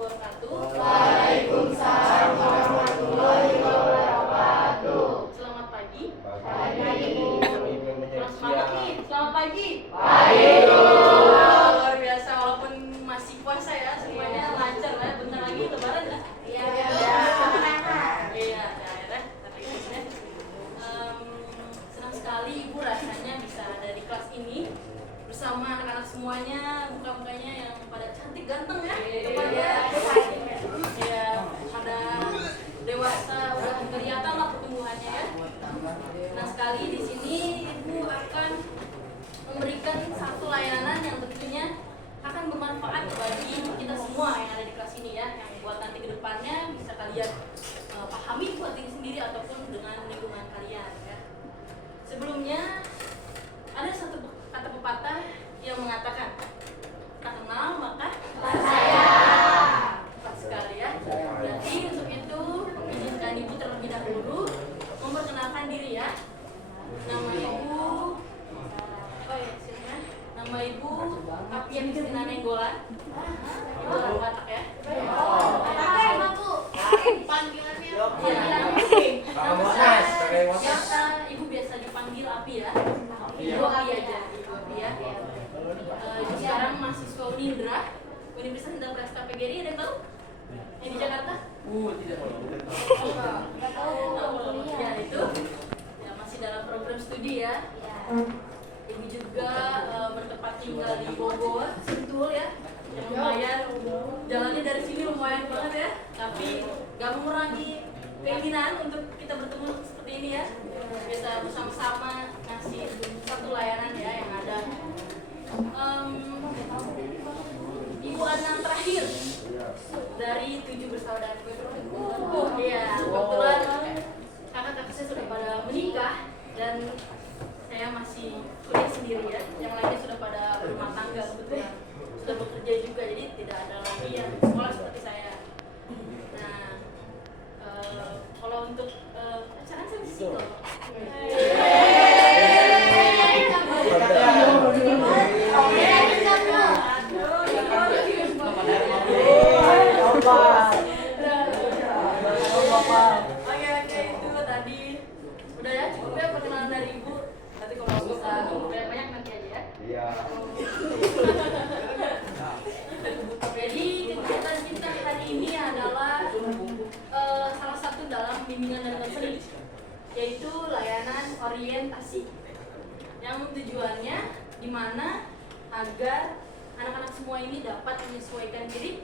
wabarakatuh. Waalaikumsalam warahmatullahi wabarakatuh. Selamat pagi. Pagi Ibu. Selamat pagi. Selamat pagi. Pagi Ibu. Luar biasa, walaupun masih puasa ya, semuanya lancar lah. Bentar lagi lebaran ya. Iya. Iya, daerah. Senang sekali Ibu rasanya bisa ada di kelas ini bersama anak-anak semuanya, muka-mukanya yang pada cantik ganteng ya. Iya, pada dewasa, udah kelihatan lah pertumbuhannya ya. Nah sekali di sini Ibu akan memberikan satu layanan yang tentunya akan bermanfaat bagi kita semua yang ada di kelas ini ya, yang buat nanti ke depannya bisa kalian pahami buat diri sendiri ataupun dengan lingkungan kalian ya. Sebelumnya ada satu kata pepatah yang mengatakan tak kenal maka Saya. tepat sekali ya. Jadi untuk itu izinkan Ibu terlebih dahulu memperkenalkan diri ya. Nama Ibu, oh ya silakan. Nama Ibu Apian Kristina Nenggolan. Ibu orang Batak ya. Panggilannya biasa Ibu biasa dipanggil Api ya. Ibu Api aja, Ibu Api ya. Ibu sekarang mahasiswa Unindra, Universitas Indah Prasta PGRI, ada yang tahu? Yang di Jakarta? Nggak tahu. Ya itu, ya masih dalam program studi ya. Ibu juga bertempat tinggal di Bogor, Sentul ya. Yang lumayan, jalannya dari sini lumayan banget ya. Tapi nggak mengurangi keinginan untuk kita bertemu seperti ini ya. Bisa bersama-sama ngasih satu layanan ya yang ada. Ibu anak terakhir dari 7 bersaudara. Iya, kebetulan kakak-kakak saya sudah pada menikah dan saya masih kuliah sendiri ya. Yang lainnya sudah pada rumah tangga kebetulan, sudah bekerja juga, jadi tidak ada lagi yang sekolah seperti saya. Nah, kalau untuk acara saya di situ. Oke, itu tadi udah ya, cukup ya perkenalan dari Ibu. Nanti kalau bisa banyak nanti aja ya. Iya. Jadi kegiatan kita hari ini adalah salah satu dalam bimbingan dan konseling, yaitu layanan orientasi yang tujuannya dimana agar anak-anak semua ini dapat menyesuaikan diri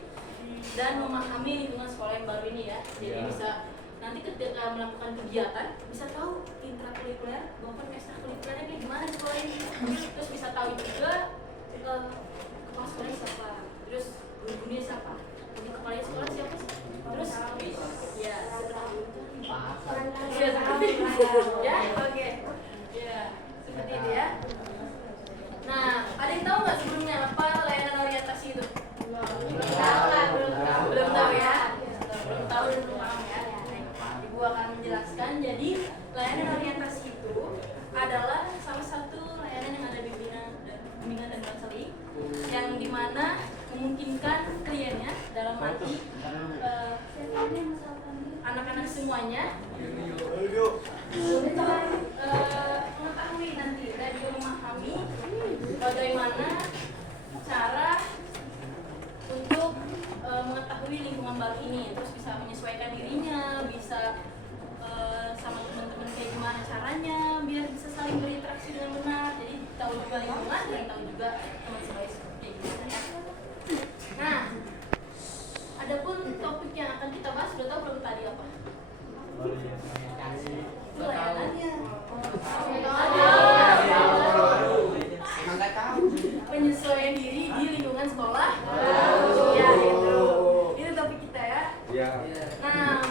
dan memahami lingkungan sekolah yang baru ini ya. Jadi bisa nanti ketika melakukan kegiatan bisa tahu intrakurikuler maupun ekstrakurikulernya kayak gimana di sekolah ini. Terus bisa tahu juga kepala sekolahnya siapa, terus gurunya siapa, jadi kepala sekolah siapa sih, terus ya seperti itu ya. Oke ya seperti itu ya. Nah, ada yang tahu nggak sebelumnya apa layanan orientasi itu? Belum tahu ya. Belum tahu dan belum paham ya. Ibu akan menjelaskan. Jadi layanan orientasi itu adalah salah satu layanan yang ada bimbingan dan konseling yang dimana memungkinkan kliennya dalam arti anak-anak semuanya untuk mengetahui nanti dan juga memahami bagaimana cara untuk mengetahui lingkungan baru ini, terus bisa menyesuaikan dirinya, bisa sama teman-teman kayak gimana caranya biar bisa saling berinteraksi dengan benar. Jadi tahu juga lingkungan dan tahu juga teman sebaya seperti gimana ya. Nah, adapun topik yang akan kita bahas udah tahu belum tadi apa? Itu layanannya. Penyesuaian diri di lingkungan sekolah. Ya gitu. Itu topik kita ya. Nah,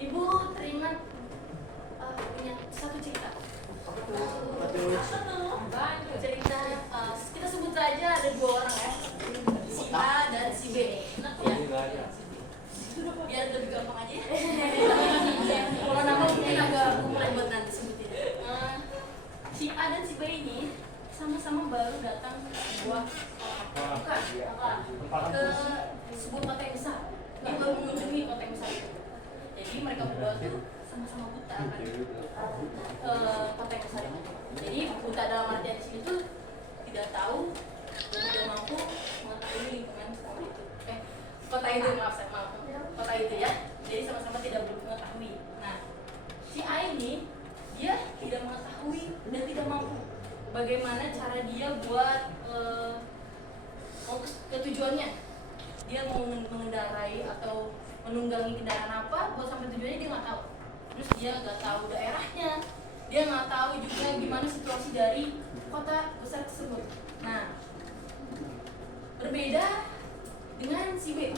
Ibu teringat punya satu cerita. Cerita kita sebut saja ada 2 orang ya, si A dan si B. Ya. Biar lebih gampang aja. Kalau nama mungkin agak mulai buat nanti sebutin. Si A dan si B ini sama-sama baru datang ke sebuah bukan ke sebuah kota yang besar. Dia baru mengunjungi kota yang besar itu. Jadi mereka berdua tuh sama-sama buta kan kota yang besar itu. Jadi buta dalam artian di sini tuh tidak tahu dan tidak mampu mengetahui lingkungan sekolah itu. Kota itu maaf kota itu ya. Jadi sama-sama tidak mengetahui. Nah, si A ini dia tidak mengetahui dan tidak mampu bagaimana cara dia buat mau ke tujuannya. Dia mau mengendarai atau menunggangi kendaraan apa buat sampai tujuannya dia nggak tahu. Terus dia nggak tahu daerahnya, dia nggak tahu juga gimana situasi dari kota besar tersebut. Nah, berbeda dengan si B.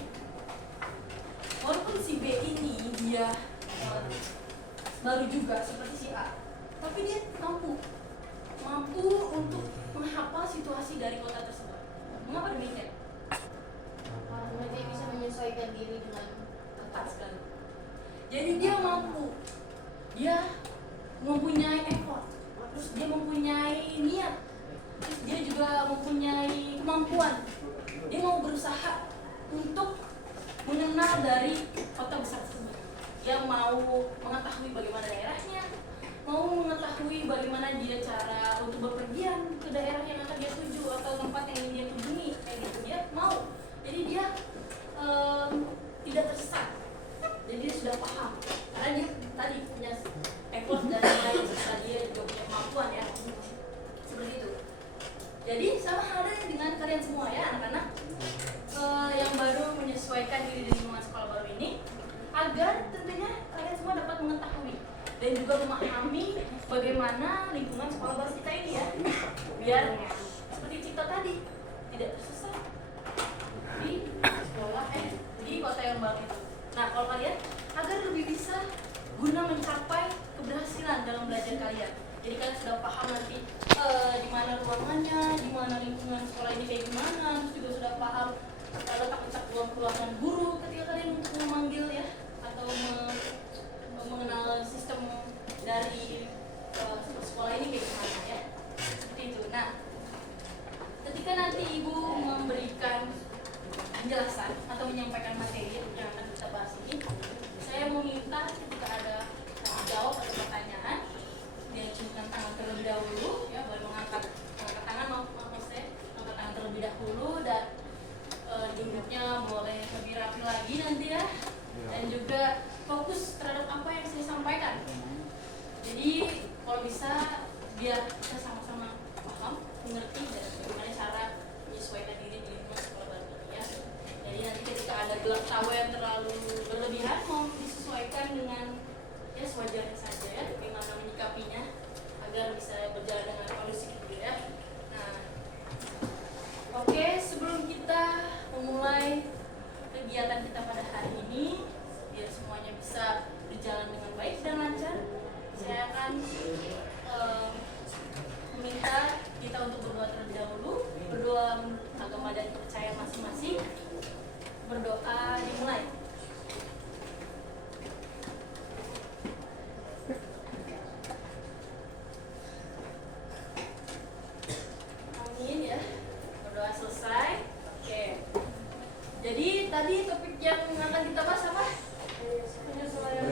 Walaupun si B ini dia baru juga seperti si A, tapi dia mampu untuk menghafal situasi dari kota tersebut. Mengapa demikian? Karena dia bisa menyesuaikan diri dengan Tepat sekali. Jadi dia mampu, dia mempunyai effort, terus dia mempunyai niat, terus dia juga mempunyai kemampuan. Dia mau berusaha untuk mengenal dari kota besar tersebut. Dia mau mengetahui bagaimana daerahnya, mau mengetahui bagaimana dia cara untuk berpergian ke daerah yang akan dia tuju atau tempat yang ingin dia kunjungi, kayak gitu. Dia mau, jadi dia tidak tersesat. Jadi dia sudah paham karena dia tadi punya effort dan lain serta dia juga punya kemampuan ya, seperti itu. Jadi sama halnya dengan kalian semua ya anak-anak yang baru menyesuaikan diri di lingkungan sekolah baru ini, agar tentunya kalian semua dapat mengetahui dan juga memahami bagaimana lingkungan sekolah baru kita ini ya, biar seperti Cipta tadi tidak tersesat di sekolah di kota yang baru itu. Nah, kalau kalian agar lebih bisa guna mencapai keberhasilan dalam belajar kalian. Jadi kalian sudah paham nanti di mana ruangannya, di mana lingkungan sekolah ini kayak gimana, terus juga sudah paham letak-letak ruang-ruangan guru ketika kalian memanggil ya, atau mengenal sistem dari sekolah ini kayak gimana ya, seperti itu. Nah, ketika nanti ibu memberikan penjelasan atau menyampaikan materi yang akan kita bahas ini, saya meminta ketika ada jawab atau pertanyaan, dia ciumkan tangan terlebih dahulu ya, boleh mengangkat tangan, maksudnya angkat tangan terlebih dahulu, dan duduknya boleh lebih rapi lagi nanti ya, dan juga fokus terhadap apa yang saya sampaikan. Jadi kalau bisa biar kita sama-sama paham, mengerti dan bagaimana cara menyesuaikan diri di lingkungan sekolah baru ini ya. Jadi nanti ketika ada gelak tawa yang terlalu berlebihan, mau disesuaikan dengan ya sewajarnya saja ya, bagaimana menyikapinya agar bisa berjalan dengan kondusif gitu ya. Nah, oke, sebelum kita memulai kegiatan kita pada hari ini, biar semuanya bisa berjalan dengan baik dan lancar, saya akan meminta kita untuk berdoa terlebih dahulu, berdoa agama dan kepercayaan masing-masing. Berdoa dimulai. Amin ya. Berdoa selesai. Oke. Jadi tadi topik yang akan kita bahas apa? Penyesuaian.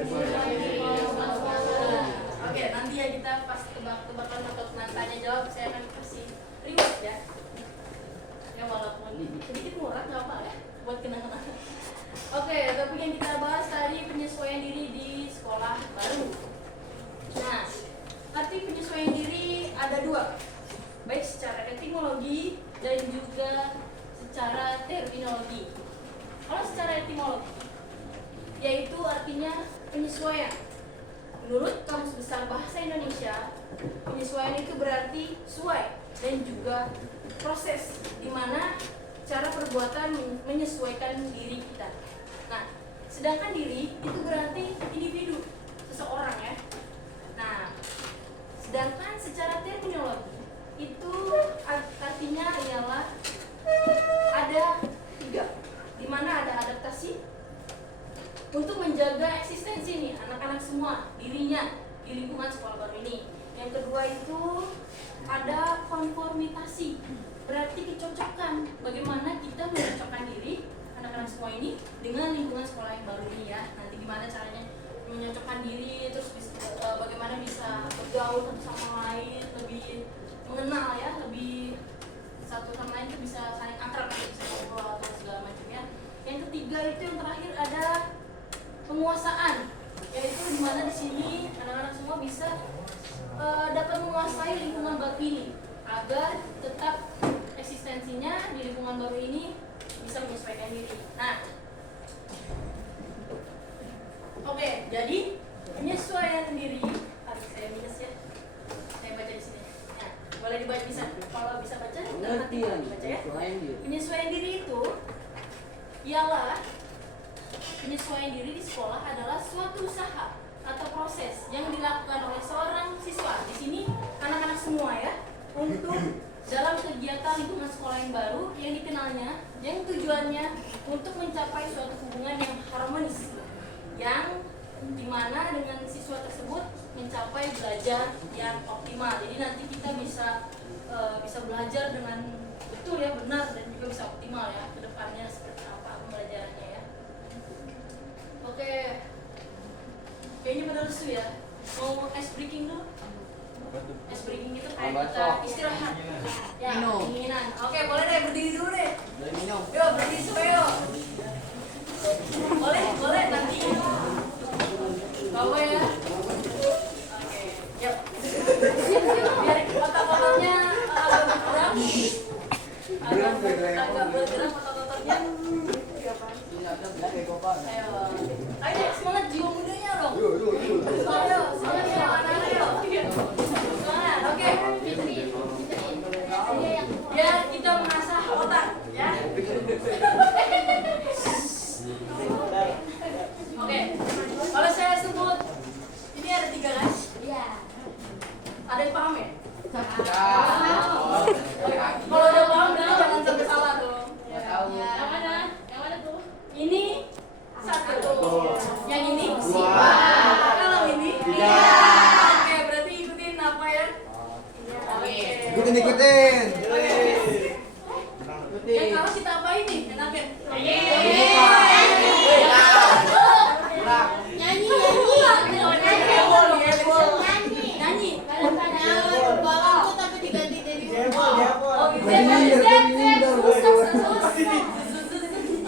Oke, nanti ya kita pas tebak-tebakan atau tanya jawab, saya akan kasih reward ya. Ya walaupun sedikit murah nggak apa ya, buat kenang-kenang. Oke, topik yang kita bahas tadi penyesuaian diri di sekolah baru. Nah, arti penyesuaian diri ada dua, baik secara etimologi dan juga secara terminologi. Kalau secara etimologi, yaitu artinya penyesuaian. Menurut Kamus Besar Bahasa Indonesia, penyesuaian itu berarti sesuai dan juga proses di mana cara perbuatan menyesuaikan diri kita. Nah, sedangkan diri itu berarti individu, seseorang ya. Nah, sedangkan secara terminologi itu artinya ialah ada tiga, di mana ada adaptasi untuk menjaga eksistensi nih anak-anak semua dirinya di lingkungan sekolah baru ini. Yang kedua itu ada konformitasi, berarti kecocokan, bagaimana kita lain tuh bisa saling akrab, bisa ngobrol atau segala macamnya. Yang ketiga itu yang terakhir ada penguasaan, yaitu dimana di sini anak-anak semua bisa dapat menguasai lingkungan baru ini agar tetap eksistensinya di lingkungan baru ini bisa menyesuaikan diri. Nah, oke, jadi penyesuaian diri harus saya minus ya. Saya baca di sini. Nah, boleh dibaca bisa. Kalau bisa baca, nanti baca ya. Penyesuaian diri itu ialah penyesuaian diri di sekolah adalah suatu usaha atau proses yang dilakukan oleh seorang siswa. Di sini anak-anak semua ya, untuk dalam kegiatan lingkungan sekolah yang baru yang dikenalnya, yang tujuannya untuk mencapai suatu hubungan yang harmonis, yang dimana dengan siswa tersebut mencapai belajar yang optimal. Jadi nanti kita bisa belajar dengan betul ya, benar, dan juga bisa optimal ya ke depannya seperti apa pembelajarannya ya. Oke, kayaknya pada lesu ya. Mau ice breaking dulu? Ice breaking itu kayak kita istirahat ya, dinginan. Oke, boleh deh, berdiri dulu deh. Yuk, berdiri semua yuk. Boleh, nanti bawa ya. Oke, yuk. Biar otot-ototnya agak bergerak. Agak bergerak otot-ototnya. Ayo deh, semangat jiwa mudanya dong. Semangat ya, anak-anak yuk. Semangat, oke. Biar kita mengasah otak ya. Oke, kalau saya sebut ini ada 3 kan? Iya. Ada yang paham ya? Kalau udah paham berarti jangan sampai salah dong. Yang mana? Yang mana tuh? Ini 1. Yang ini? Kalau ini? Oke, berarti ikutin apa ya? Ikutin. Yang kalau kita apain nih? Enaknya? Nyanyi. Balonku tapi diganti jadi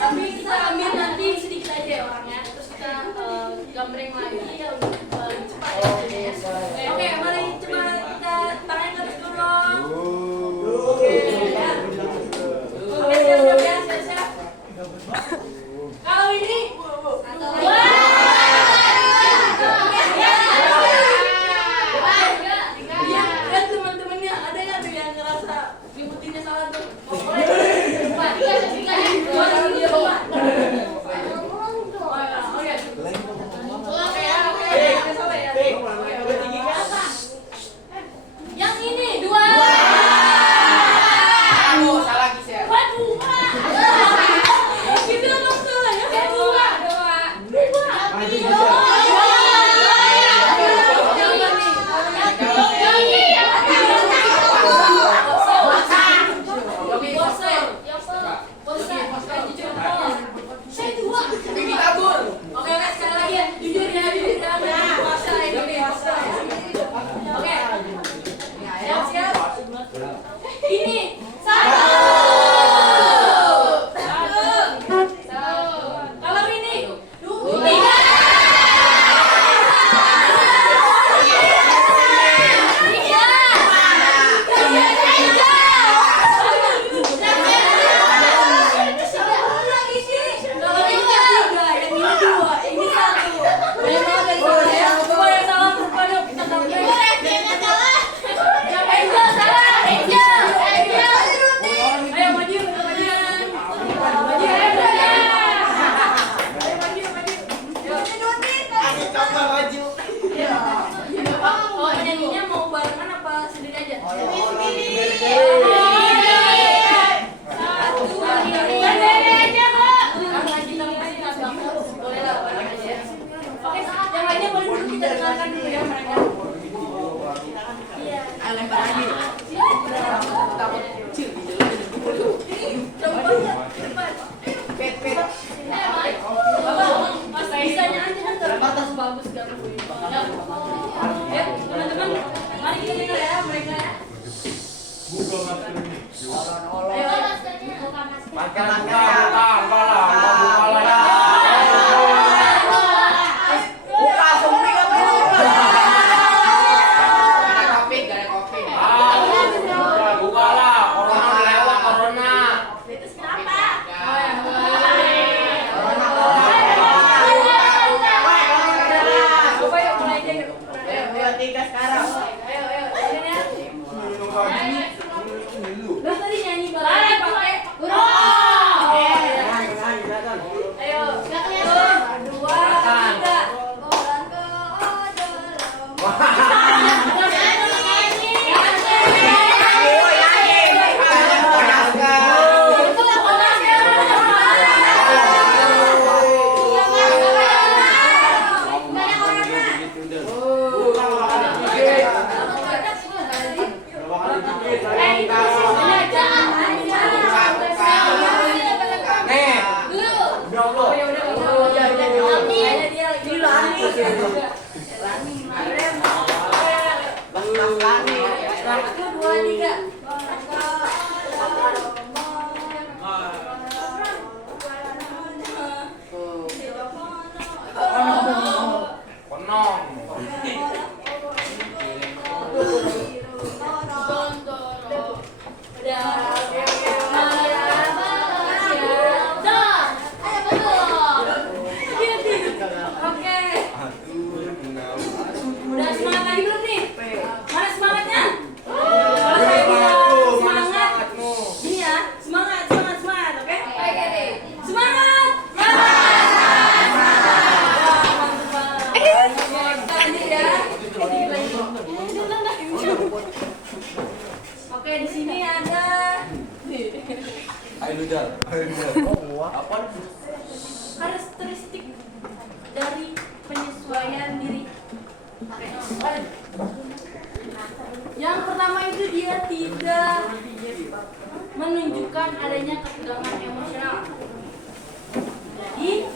Tapi kita ambil nanti sedikit aja ya orangnya, terus kita gambreng lagi ya lebih cepat ya. Oke, mari coba kita tangan ke atas dulu dong. Oke, siap ya, siap. Terus kenapa? Coba yuk mulai aja yuk. Ayo, ini ya. Lu tadi nyanyi bareng pakai Ayo, 1, 2, 3. Udah semangat lagi belum nih? Mana semangatnya? Kalau saya bilang semangat, gini ya, semangat, oke? Semangat! Oke, di sini ada karakteristik dari penyesuaian diri. Yang pertama itu dia tidak menunjukkan adanya ketegangan emosional. Jadi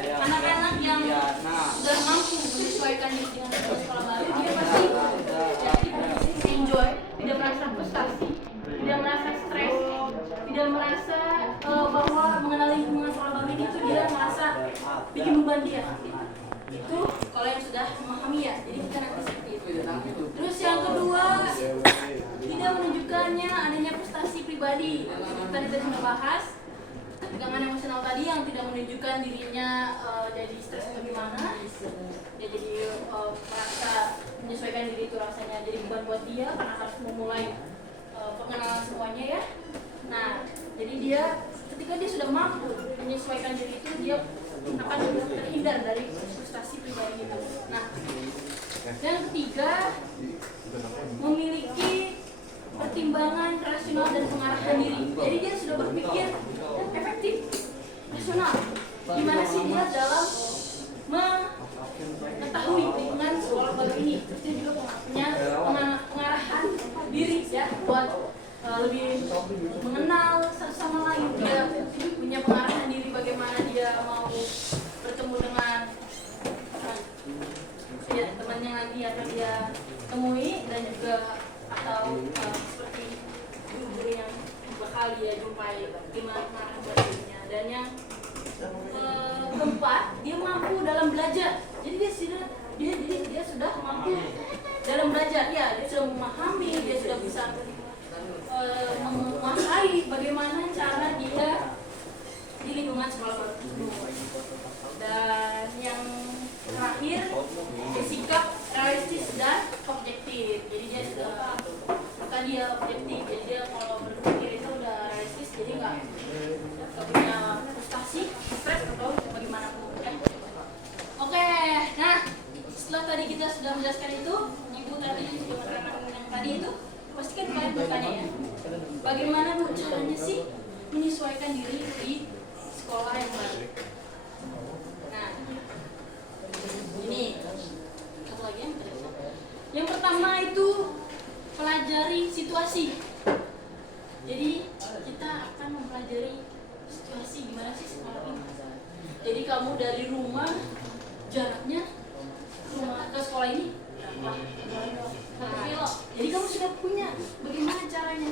anak-anak yang sudah mampu menyesuaikan diri dengan sekolah baru, dia pasti jadi enjoy, tidak merasa frustasi, tidak merasa stres, tidak merasa bahwa mengenali lingkungan sekolah baru ini tuh dia merasa bikin beban dia. Itu kalau yang sudah memahami ya, jadi kita nanti seperti itu. Terus yang kedua, tidak menunjukkannya adanya frustasi pribadi. Tadi kita sudah bahas ketegangan emosional tadi yang tidak menunjukkan dirinya jadi stres atau gimana. Dia jadi merasa menyesuaikan diri itu rasanya jadi beban buat dia karena harus memulai pengenalan semuanya ya. Nah, jadi dia ketika dia sudah mampu menyesuaikan diri itu, dia akan terhindar dari frustasi pribadi itu. Nah, yang ketiga, memiliki pertimbangan rasional dan pengarahan diri. Jadi dia sudah berpikir efektif, rasional. Gimana sih dia dalam mengetahui lingkungan sekolah baru ini. Terus dia juga punya pengarahan diri ya buat lebih mengenal satu sama lain. Dia punya pengarahan diri bagaimana dia mau bertemu dengan teman yang nanti akan dia temui, dan juga atau seperti guru-guru yang bakal dia jumpai, gimana pengarahan buat dirinya. Dan yang keempat, dia mampu dalam belajar. Jadi dia sudah mampu dalam belajar ya, dia sudah memahami, dia sudah bisa menguasai bagaimana cara dia di lingkungan sekolah baru. Dan yang terakhir, bersikap realistis dan objektif. Jadi dia sudah bukan dia objektif, jadi dia kalau berpikir itu udah realistis, jadi nggak punya frustasi, stres atau bagaimana pun. Oke, nah setelah tadi kita sudah menjelaskan itu, ibu tadi sudah menerangkan yang tadi itu, pastikan kalian bertanya ya, bagaimana bu caranya sih menyesuaikan diri di sekolah yang baru. Nah, ini satu lagi yang pertama itu pelajari situasi. Jadi kita akan mempelajari situasi gimana sih sekolah ini. Jadi kamu dari rumah jaraknya ke sekolah ini berapa? Nah, jadi kamu sudah punya bagaimana caranya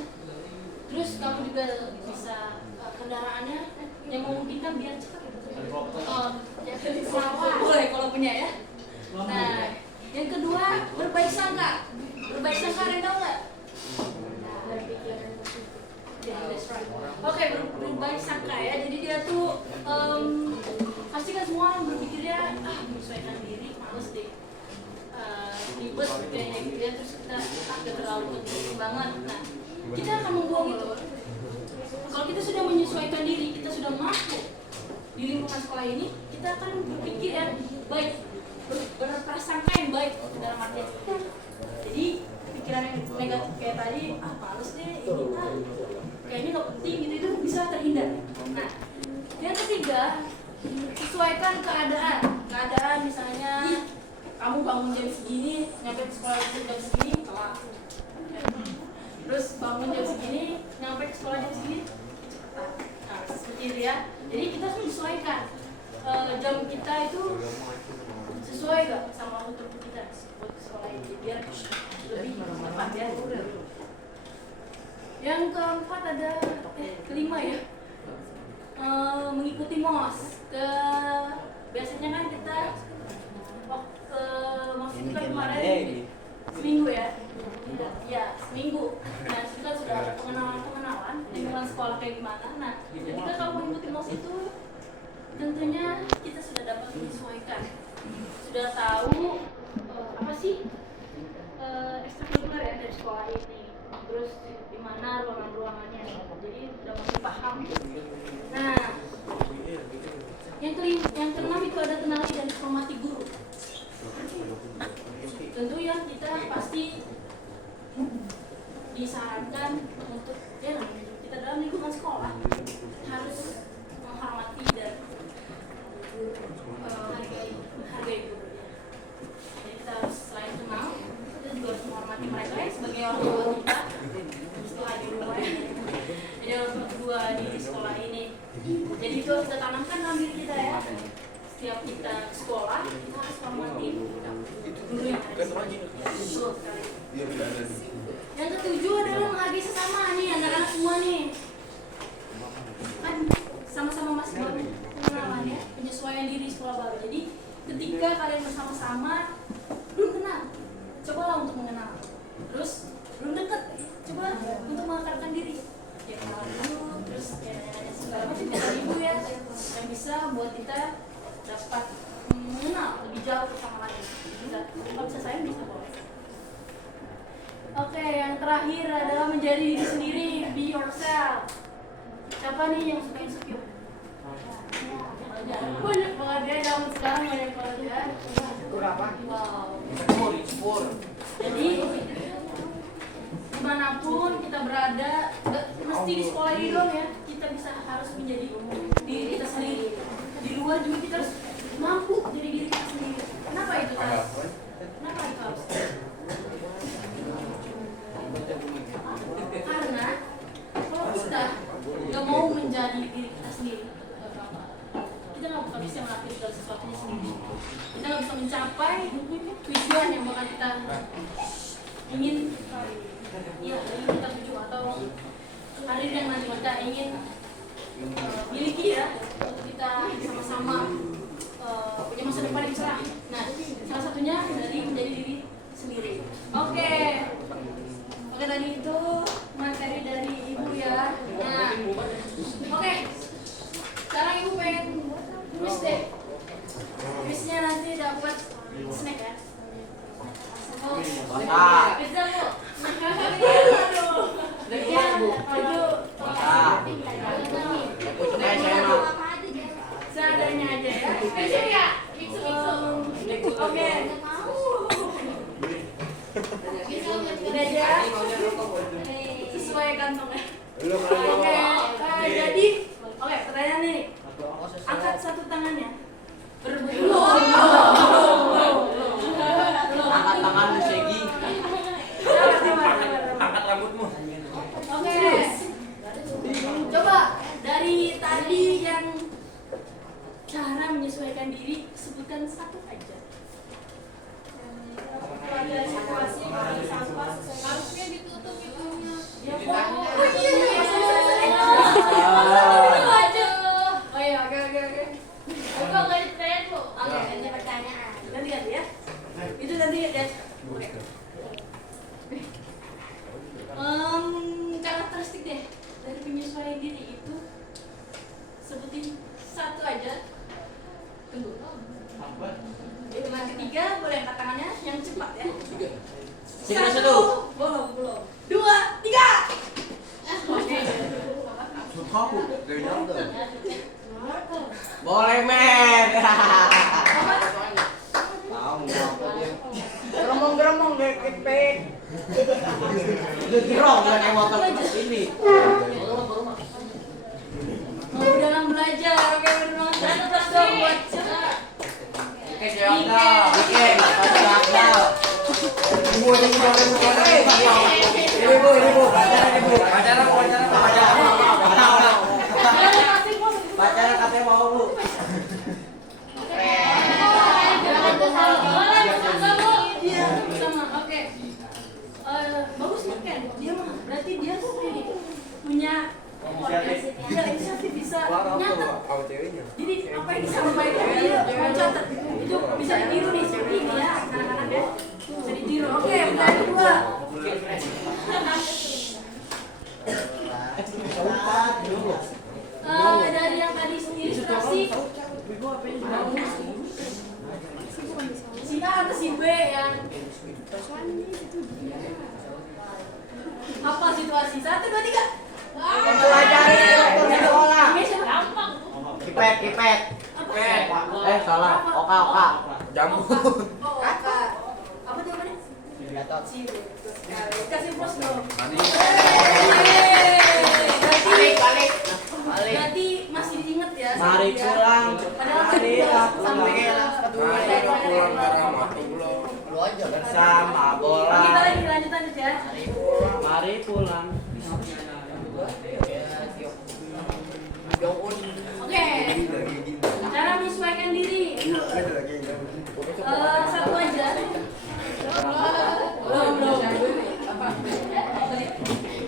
juga bisa kendaraannya yang memungkinkan biar cepat. Boleh kalau punya ya. Nah, yang kedua berbaik sangka. Berbaik sangka ada tahu nggak? Oke, berbaik sangka ya. Jadi dia tuh pasti kan semua orang berpikirnya menyesuaikan diri, males deh, ribet kayaknya gitu ya. Terus kita agak terlalu tinggi banget. Nah, kita akan membuang itu. Kalau kita sudah menyesuaikan diri, kita sudah mampu di lingkungan sekolah ini, kita akan berpikir yang baik, berprasangka yang baik dalam arti. Jadi pikiran yang negatif kayak tadi, males deh, ini kayaknya nggak penting gitu, itu bisa terhindar. Nah, yang ketiga, sesuaikan keadaan misalnya kamu bangun jam segini, nyampe ke sekolah jam segini, telat. Terus bangun jam segini, nyampe ke sekolah jam segini, cepat. Nah, seperti itu ya. Jadi kita harus menyesuaikan jam kita itu sesuai gak sama untuk kita buat ke sekolah ini biar lebih tepat ya. Yang keempat ada kelima ya, mengikuti MOS. Biasanya kan kita MOS itu kan kemarin seminggu ya, seminggu. Nah, kita sudah ada pengenalan lingkungan sekolah kayak gimana. Nah, ketika kamu mengikuti MOS itu, tentunya kita sudah dapat menyesuaikan, sudah tahu apa sih ekstrakurikuler ya dari sekolah ini, terus di mana ruangannya, jadi sudah mulai paham. Nah, yang keenam itu ada kenali dan hormati guru. Tentu ya kita pasti disarankan untuk kita dalam lingkungan sekolah harus menghormati dan menghargai guru ya. Jadi kita harus selain kenal, kita juga harus menghormati mereka sebagai orang tua kita setelah di rumah. Jadi orang tua di sekolah ini. Jadi itu harus kita tanamkan dalam diri kita ya. Setiap kita sekolah, kita harus hormati guru yang ada. Betul sekali. Yang ketujuh adalah menghargai sesama nih, anak-anak semua nih. Kan sama-sama masih baru pengenalan ya, penyesuaian diri sekolah baru. Jadi ketika kalian bersama-sama belum kenal, cobalah untuk mengenal. Terus belum dekat, coba untuk mengakarkan diri. Ya kenal dulu, terus kayak segala macam kata ibu ya, yang bisa buat kita dapat mengenal lebih jauh sama lain. Kalau bisa sayang bisa boleh. Oke, yang terakhir adalah menjadi diri sendiri, be yourself. Siapa nih yang suka insecure? Banyak banget ya, zaman sekarang banyak banget ya. Wow. Jadi dimanapun kita berada, mesti di sekolah ini dong ya, kita bisa harus menjadi diri kita sendiri. Di luar juga kita harus mampu jadi diri kita sendiri. Kenapa itu harus? Kenapa itu harus? Karena kalau kita nggak mau menjadi diri kita sendiri, kita nggak bakal bisa melakukan segala sesuatunya sendiri. Kita nggak bisa mencapai tujuan yang bakal kita ingin kita tuju atau karir yang nanti kita ingin miliki ya, untuk kita sama-sama punya masa depan yang cerah. Nah, salah satunya dari menjadi diri sendiri. Oke, tadi itu materi dari ibu ya. Nah, oke. Sekarang ibu pengen kuis deh. Kuisnya nanti dapat snack ya. Bisa bu. Seadanya aja ya. Bisa ya? Miksu. Oke. Udah aja. Sesuai kantongnya. Oke. Jadi, pertanyaan nih. Angkat satu tangannya. Belum. Angkat tangan lu Segi. Angkat rambutmu. Oke. Coba dari tadi yang cara menyesuaikan diri, sebutkan satu aja. Ada situasi sampah harusnya ditutup pintunya. Ya, oh iya. Kau dari jauh tuh. Boleh men. Tahu apa dia? Geromong kepek. Gerong kayak motor ini. Mau dalam belajar, oke benar. Terus dong buat siapa? Oke, Jaka. Oke, Jaka. Ibu. Pacaran katanya mau bu. Iya, sama. Oke. Bagus nih Ken. Dia mah berarti dia tuh ini punya inisiatif bisa nyata. Jadi apa yang disampaikan dia mencatat itu bisa ditiru nih seperti ini ya anak-anak ya. Bisa ditiru. Oke, pertanyaan kedua. Dari yang tadi ilustrasi si A atau si B yang apa situasi 1, 2, 3 Pelajari dokter sekolah. gampang. Kipet. Salah. Oka. Jambu. Oh, apa jawabannya? Si B. Kasih plus dong. Berarti masih diinget ya. Mari pulang. Sampai Bersama bola. kita lagi lanjutan ya. Mari pulang. Oke. Cara menyesuaikan diri. Satu aja. Belum.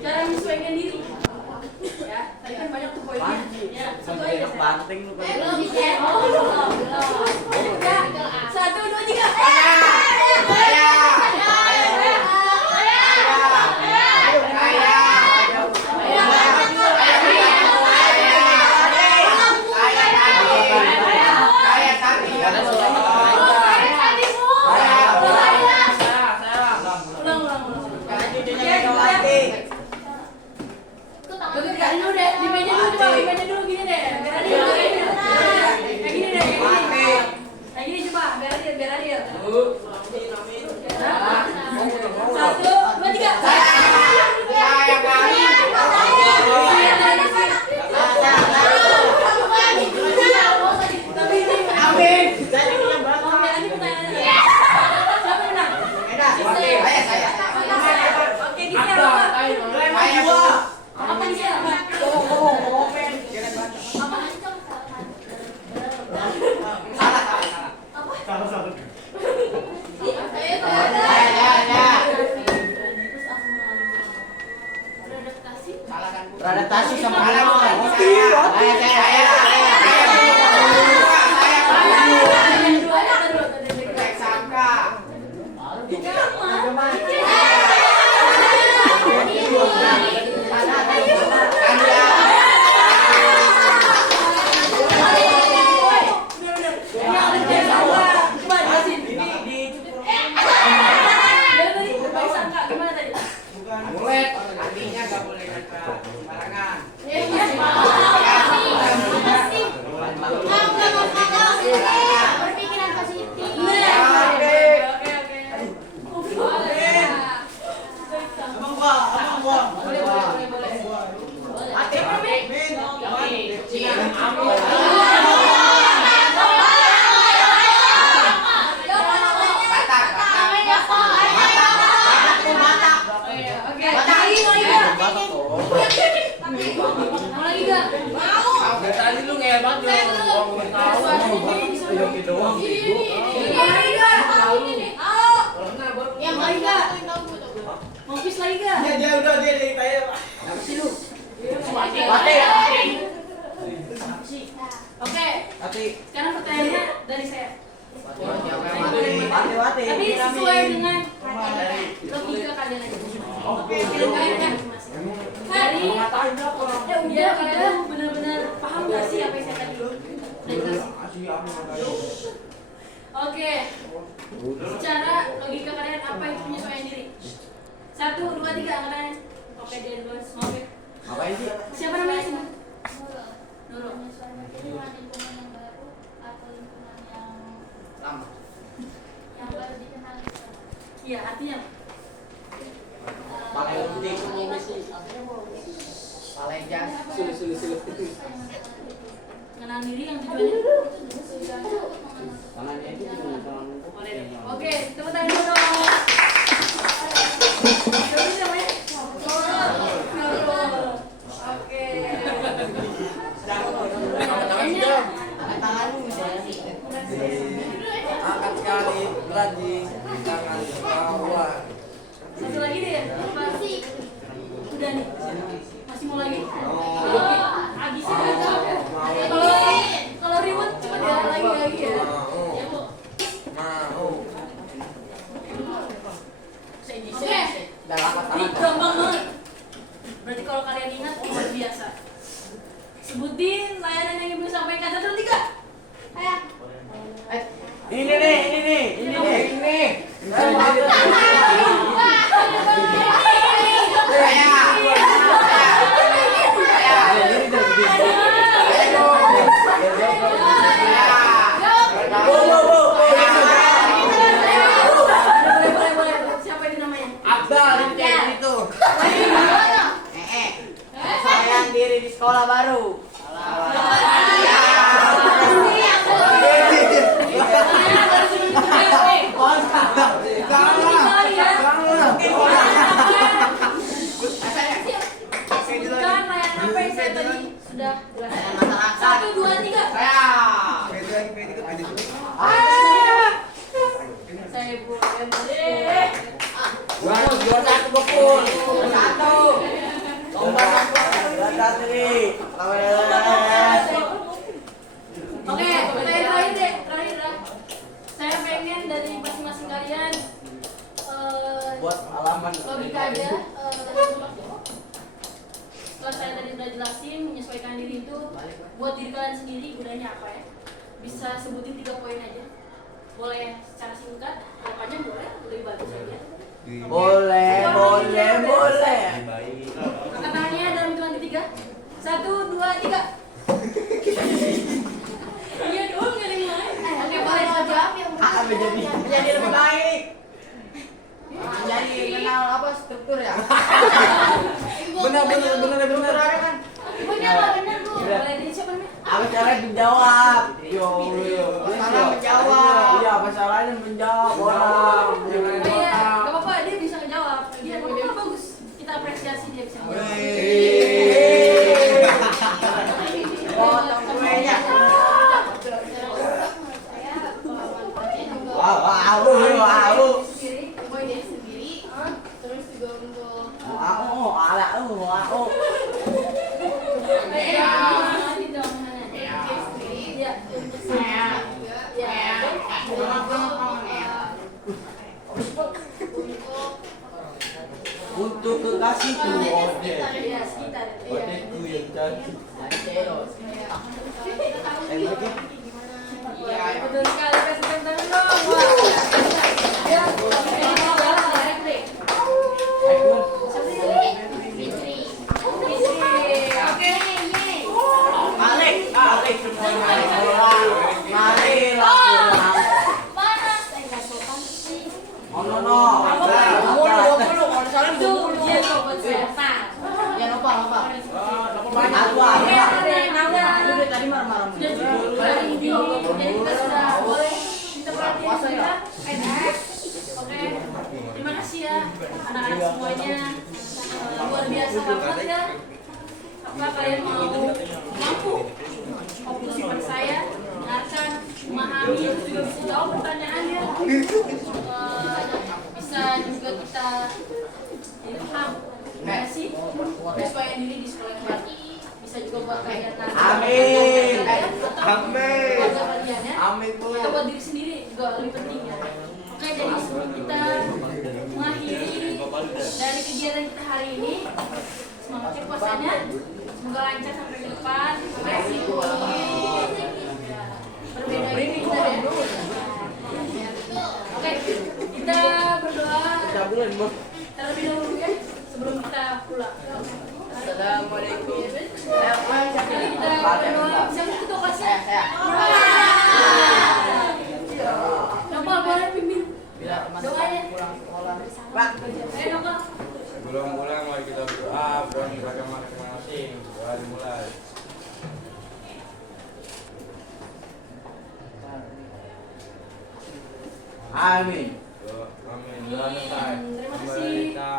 Cara menyesuaikan diri. Ya, tadi kan banyak tuh poinnya. Ya, satu aja. Banting lu kan. Belum. Ya, 1, 2, 3. Di meja dulu gini deh. Biar adil. Kayak gini deh. Kayak gini coba, biar adil. 1, 2, 3. Beradaptasi sama Berpikiran positif. Tadi lu ngeyel banget doang. Yang lagi gak? Mau pis lagi gak? Dia udah ditanya. Apa sih lu? Oke. Sekarang pertanyaannya dari saya. Wati. Tapi sesuai dengan logika kalian aja. Pikiran kalian kan masing-masing. Dari udah kalian benar-benar paham gak sih apa yang saya tadi jelasin? Oke. Secara logika kalian apa itu penyesuaian diri? 1, 2, 3 angkat tangan. Oke, dia duluan. Oke. Ngapain sih? Siapa namanya sih? Mengenal diri yang tujuannya. Tangannya itu tangan. Oke, tepuk tangan dulu dong. Siapa sih namanya? Oke. Angkat sekali, lagi tangan bawah. Satu lagi deh ya. Masih. Udah nih. Masih mau lagi? Oke. Habisin aja. Kalau ribut cuma dia lagi ya. Mau. Oke. Ini gampang banget. Berarti kalau kalian ingat luar biasa. Sebutin layanan yang ibu sampaikan 1, 2, 3. Ayo. Ini nih. Boleh. Siapa ini namanya? Abdal kayak gitu. Sayang diri di sekolah baru. Bukan layanan apa yang saya tadi sudah jelaskan. 1, 2, 3. Saya boleh. Juara satu bokul. Satu. Lomba satu nih. Oke, pertanyaan terakhir dah. Saya pengen dari masing-masing kalian Buat halaman. logika aja. Setelah saya tadi udah jelasin menyesuaikan diri itu buat diri kalian sendiri gunanya apa ya? Bisa sebutin 3 poin aja. Boleh secara singkat, depannya boleh lebih bagus aja. Boleh. Angkat tangannya dalam hitungan ketiga. 1, 2, 3. Iya dong, gak ada yang lain. Oke, boleh jawab yang Menjadi lebih baik. Jadi kenal apa struktur ya? Benar. Bener Bu. Boleh dari siapa namanya? Apa caranya menjawab? Salah menjawab. Iya, apa salahnya menjawab orang? Oh iya, gak apa-apa, dia bisa ngejawab. Dia ngomong bagus. Kita apresiasi dia bisa ngejawab. Potong kuenya. Wow. Poin diri sendiri, terus juga untuk diri sendiri, Iya. untuk saya juga, Untuk kekasihku, Iya, sekitar. odekku yang cantik. Iya, betul sekali. Kasih tangan dong. Wah, ya. Ini jalan direct deh. Siapa sih namanya? Fitri. Oke, yeay. Malik semuanya. Mari Mana? Saya nggak sopan sih. no. Itu dia sobat saya. Jangan lupa. Oke, ada. Tadi marah-marah. Sudah cukup hari ini. Jadi kita sudah boleh minta perhatian kita. Oke. Terima kasih ya anak-anak semuanya. Luar biasa banget ya. Apa kalian mau mampu fokus pada saya, dengarkan, memahami, terus juga bisa jawab pertanyaannya. Bisa juga kita jadi paham. Terima kasih. Menyesuaikan diri di sekolah yang baru. Bisa juga buat kalian nanti. Amin. Amin. Keluarga kalian ya. Amin, Bu. Atau buat diri sendiri juga lebih penting ya. Oke, jadi sebelum kita mengakhiri dari kegiatan kita hari ini, semangat ya puasanya. Semoga lancar sampai ke depan. Terima kasih. Berbeda ini kita ya. Oke, kita berdoa terlebih dahulu ya sebelum kita pulang. Assalamualaikum. Jadi kita berdoa. Siapa ketua kelasnya? Nopal boleh pimpin doanya. Pak. Ayo Nopal. Pulang-pulang mari kita berdoa, berdoa kepada Maha Kuasa. masing-masing. Doa dimulai. Amin. Amin. Doa selesai. Terima Kembali kasih. kita